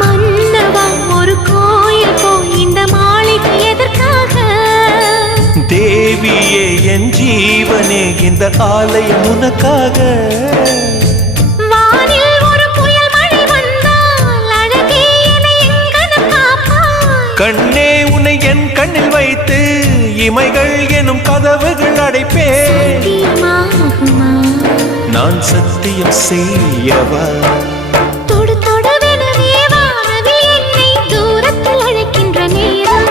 மன்னவா ஒரு கோயில் இந்த மாளிகை எதற்காக? தேவியே என் ஜீவனே இந்த ஆலயம் உனக்காக. வானில் ஒரு புயல் மழை வந்தால் அழகே என்னை எங்கனம் காப்பாய். கண்ணே உன்னை என் கண்ணில் வைத்து இமைகள் எனும் கதவுகள் அடைப்பேன். நான் சத்தியம் செய்யவா? தொடு தொடுவெனவே வானவில் என்னை தூரத்தில் அழைக்கின்ற நேரம்.